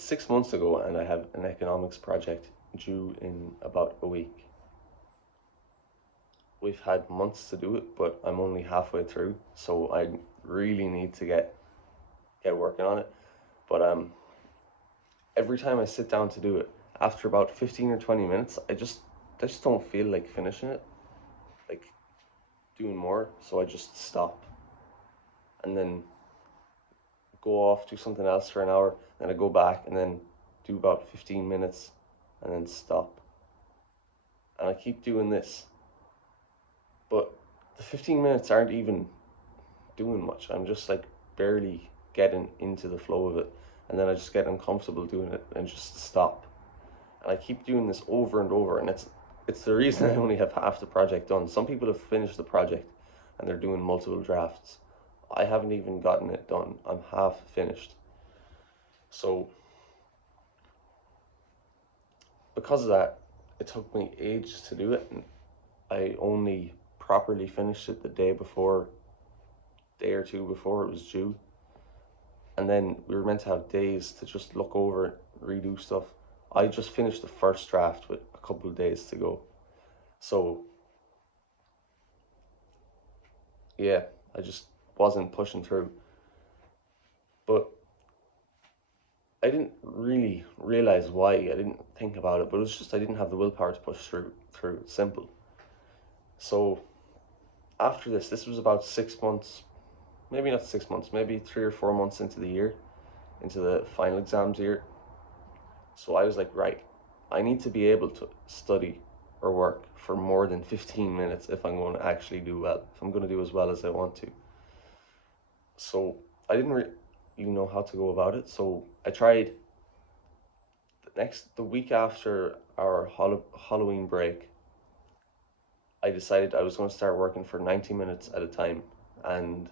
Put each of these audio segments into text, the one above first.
It's 6 months ago, and I have an economics project due in about a week. We've had months to do it, but I'm only halfway through, so I really need to get working on it. But every time I sit down to do it, after about 15 or 20 minutes, I just don't feel like finishing it, like doing more, so I just stop and then go off, do something else for an hour, then I go back and then do about 15 minutes and then stop. And I keep doing this, but the 15 minutes aren't even doing much. I'm just like barely getting into the flow of it, and then I just get uncomfortable doing it and just stop. And I keep doing this over and over, and it's the reason I only have half the project done. Some people have finished the project and they're doing multiple drafts. I haven't even gotten it done. I'm half finished. So because of that, it took me ages to do it, and I only properly finished it the day or two before it was due. And then we were meant to have days to just look over it, redo stuff. I just finished the first draft with a couple of days to go. So yeah, I just wasn't pushing through. But I didn't really realize why. I didn't think about it, but it was just I didn't have the willpower to push through. It's simple. So after this was about 6 months, maybe not 6 months, maybe 3 or 4 months into the year, into the final exams year. So I was like, right, I need to be able to study or work for more than 15 minutes if I'm going to actually do well, if I'm going to do as well as I want to. So I didn't really know how to go about it. So I tried the week after our Halloween break. I decided I was going to start working for 90 minutes at a time, and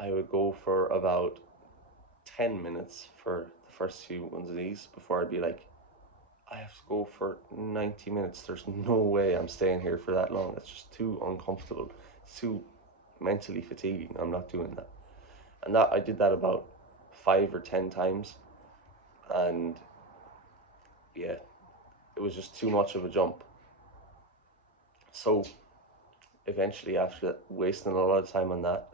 I would go for about 10 minutes for the first few ones of these before I'd be like, I have to go for 90 minutes. There's no way I'm staying here for that long. It's just too uncomfortable. It's too mentally fatiguing. I'm not doing that. And that I did that about 5 or 10 times. And yeah, it was just too much of a jump. So eventually, after that, wasting a lot of time on that,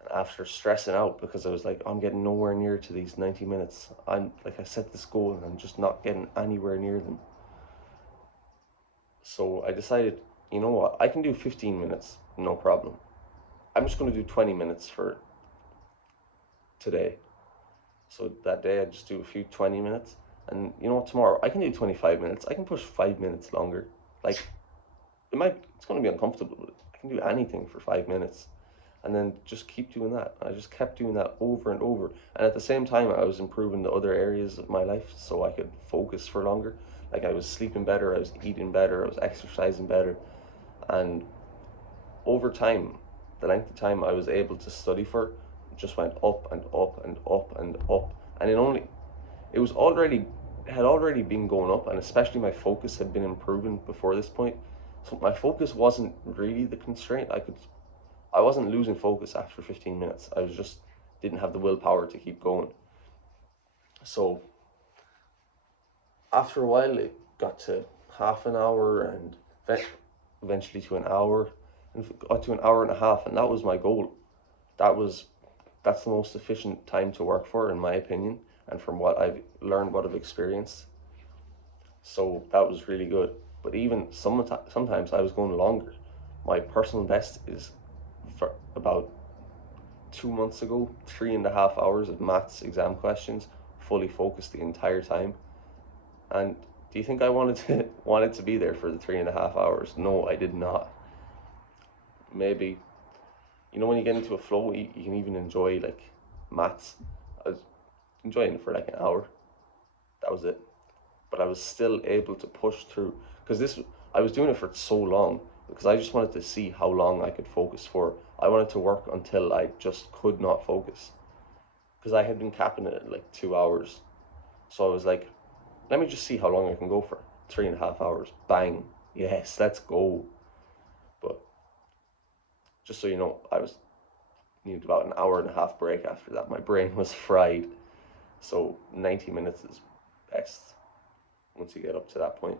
and after stressing out because I was like, I'm getting nowhere near to these 90 minutes. I'm like, I set this goal and I'm just not getting anywhere near them. So I decided, you know what, I can do 15 minutes, no problem. I'm just going to do 20 minutes for today. So that day I just do a few 20 minutes. And you know what, tomorrow I can do 25 minutes. I can push 5 minutes longer. Like, it's going to be uncomfortable, but I can do anything for 5 minutes. And then just keep doing that. And I just kept doing that over and over. And at the same time, I was improving the other areas of my life so I could focus for longer. Like, I was sleeping better, I was eating better, I was exercising better. And over time, the length of time I was able to study for just went up and up and up and up. And it was already, it had already been going up, and especially my focus had been improving before this point. So my focus wasn't really the constraint. I wasn't losing focus after 15 minutes. I was just didn't have the willpower to keep going. So after a while, it got to half an hour and eventually to an hour, and it got to an hour and a half, and that was my goal. That's the most efficient time to work for, in my opinion, and from what I've learned, what I've experienced. So that was really good. But even sometimes I was going longer. My personal best is for about 2 months ago, 3.5 hours of maths exam questions, fully focused the entire time. And do you think I wanted to be there for the 3.5 hours? No, I did not. Maybe, when you get into a flow, you can even enjoy like maths. I was enjoying it for like an hour. That was it. But I was still able to push through because I was doing it for so long because I just wanted to see how long I could focus for. I wanted to work until I just could not focus because I had been capping it at like 2 hours. So I was like, let me just see how long I can go for. 3.5 hours. Bang. Yes, let's go. But just so you know, I was needed about an hour and a half break after that. My brain was fried. So 90 minutes is best once you get up to that point.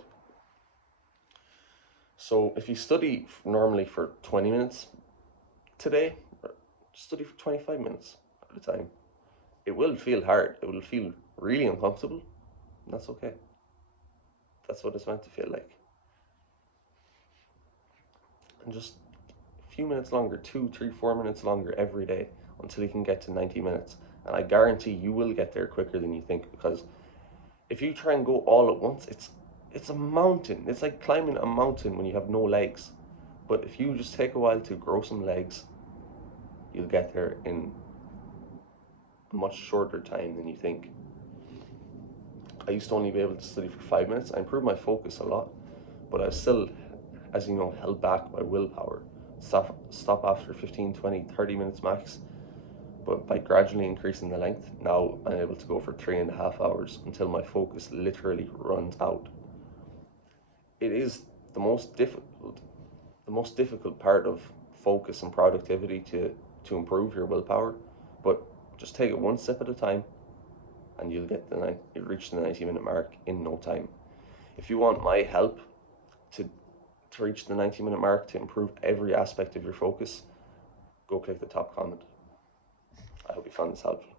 So if you study normally for 20 minutes today, study for 25 minutes at a time. It will feel hard. It will feel really uncomfortable. And that's okay. That's what it's meant to feel like. And just a few minutes longer, 2, 3, 4 minutes longer every day until you can get to 90 minutes. And I guarantee you will get there quicker than you think, because if you try and go all at once, it's a mountain. It's like climbing a mountain when you have no legs. But if you just take a while to grow some legs, you'll get there in a much shorter time than you think. I used to only be able to study for 5 minutes. I improved my focus a lot, but I was still, as you know, held back by willpower. Stop after 15, 20, 30 minutes max. But by gradually increasing the length, now I'm able to go for 3.5 hours until my focus literally runs out. It is the most difficult part of focus and productivity to improve your willpower, but just take it one step at a time and you'll reach the 90-minute mark in no time. If you want my help to reach the 90-minute mark, to improve every aspect of your focus, go click the top comment. I hope you found this helpful.